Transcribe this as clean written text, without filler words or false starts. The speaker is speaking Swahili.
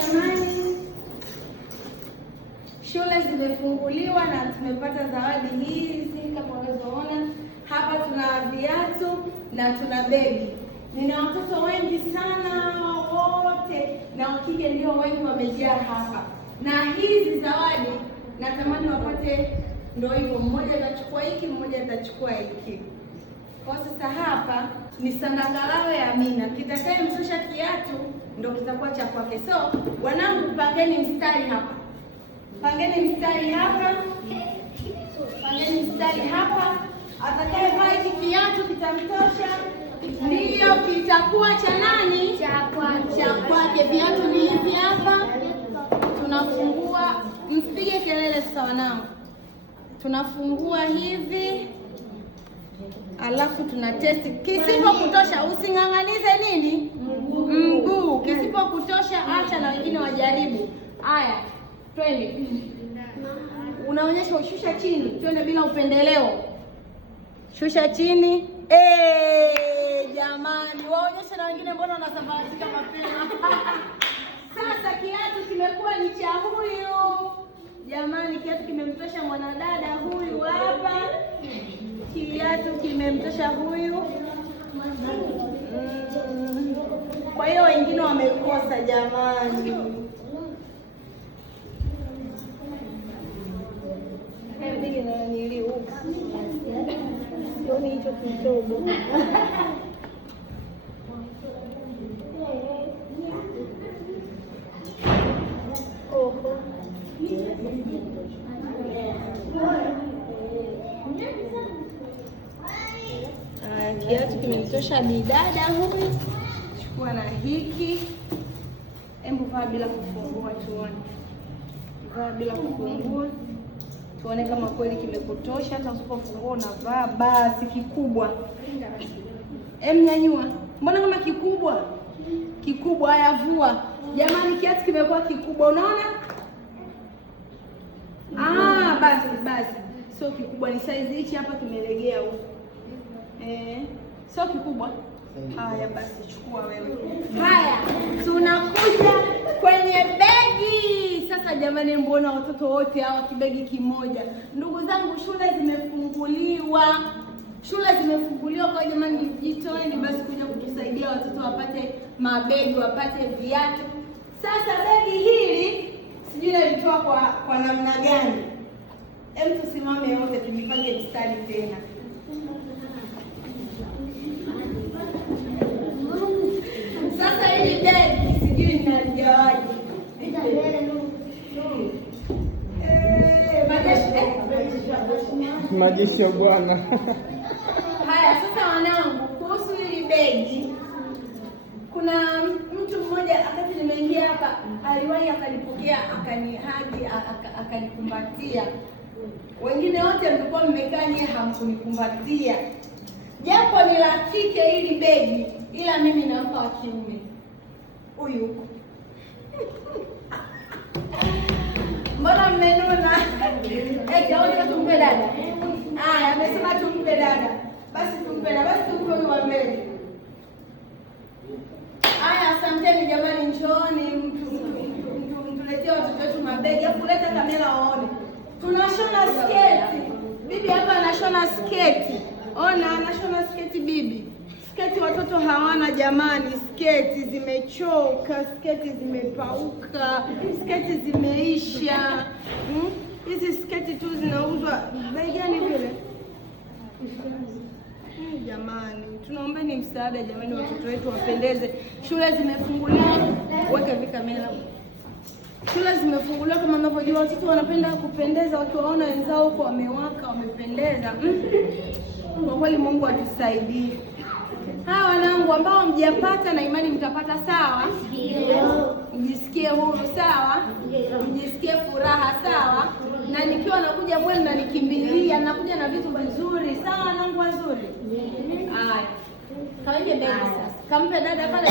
jamani, shule zimefunguliwa na tumepata zawadi hizi kama unavyoona hapa. Tuna viatu na tuna begi. Nina watoto wengi sana wote, na wakike ndio wengi wamejaa hapa, na hizi zawadi natamani wapate. Ndio hivyo, mmoja atachukua hiki, mmoja atachukua hiki. Kwa sasa hapa ni sandakalawe ya Amina, kitakaye mshusha kiatu ndio kitakuwa cha kwake. So wanangu, pangeni mstari hapa, pangeni mstari hapa, pangeni mstari hapa. Atakaye vaa hiki kiatu kitamtosha, ndio kitakuwa cha nani? Cha kwake. Viatu ni hivi hapa, tunafungua. Msipige kelele sasa wanangu. Tunafungua hivi, alafu tuna test. Kisipo kutosha using'ang'anize nini? Mguu. Kisipo kutosha acha na wengine wajaribu. Haya, twende. Unaonyesha ushusha chini, twende bila upendeleo. Shusha chini. Jamani, waonyesha na wengine, mbona wanasambatika mapema? Sasa kiatu kimekuwa ni cha huyu. Jamani, kiatu kimemtosha mwanadada huyu hapa. Kiatu kimemtosha huyu. Kwa hiyo wengine wamekosa jamani. Sioni hicho kidogo. Kiatu kimemtosha bidada huyu. Chukua na hiki. Hebu vaa bila kufungua tuone. Vaa bila kufungua tuone kama kweli kimekutosha. Hata usipofungua unavaa basi kikubwa. Nyanyua. Mbona kama kikubwa? Kikubwa. Haya, vua. Jamani, kiatu kimekuwa kikubwa, unaona? Basi. Sio kikubwa, ni size hichi hapa kimelegea huko. Sio kikubwa. Haya basi, chukua wewe. Haya, tunakuja kwenye begi sasa. Jamani, mbona watoto wote hawa kibegi kimoja? Ndugu zangu, shule zimefunguliwa. Shule zimefunguliwa kwa jamani, jitoeni basi kuja kutusaidia watoto wapate mabegi, wapate viatu. Sasa begi hili sijui nalitoa kwa namna gani. Hebu tusimame wote tujipange mstari tena. Sasa hili begi sijui ninaligawaje. Majeshi ya Bwana. Haya, sasa wanangu, kuhusu hili begi, kuna mtu mmoja wakati nimeingia hapa aliwahi akanipokea, akanihagi, akanikumbatia. Wengine wote mlikuwa mmekaa nyie hamkunikumbatia. Japo ni la kike hili begi, ila mimi nampa wa kiume. Huyu. Mbona mmenuna? Jaona tumpe dada. Amesema tumpe dada. Basi tumpe dada, basi tumpe huyu wa mbele. Asanteni jamani, njooni mtuletee watoto wetu mabegi. Afu leta kamera waone. Tunashona sketi. Bibi hapa anashona sketi. Ona, anashona sketi bibi. Sketi watoto hawana jamani, sketi zimechoka, sketi zimepauka, sketi zimeisha. Hizi sketi tu zinauzwa bei gani vile? Jamani, tunaombeni msaada jamani, watoto wetu wapendeze. Shule zimefunguliwa, weka vikamera. Shule zimefunguliwa kama mnavyojua, watoto wanapenda kupendeza, wakiwaona wenzao huko wamewaka, wamependeza. Kwa kweli Mungu atusaidie. Hawa wanangu ambao mjapata na imani mtapata, sawa? Mjisikie huru, sawa? Mjisikie furaha, sawa? Na nikiwa nakuja mwenu na nikimbilia, nakuja na vitu vizuri, sawa wanangu wazuri? Haya. Kaweke begi sasa. Kampe dada pale.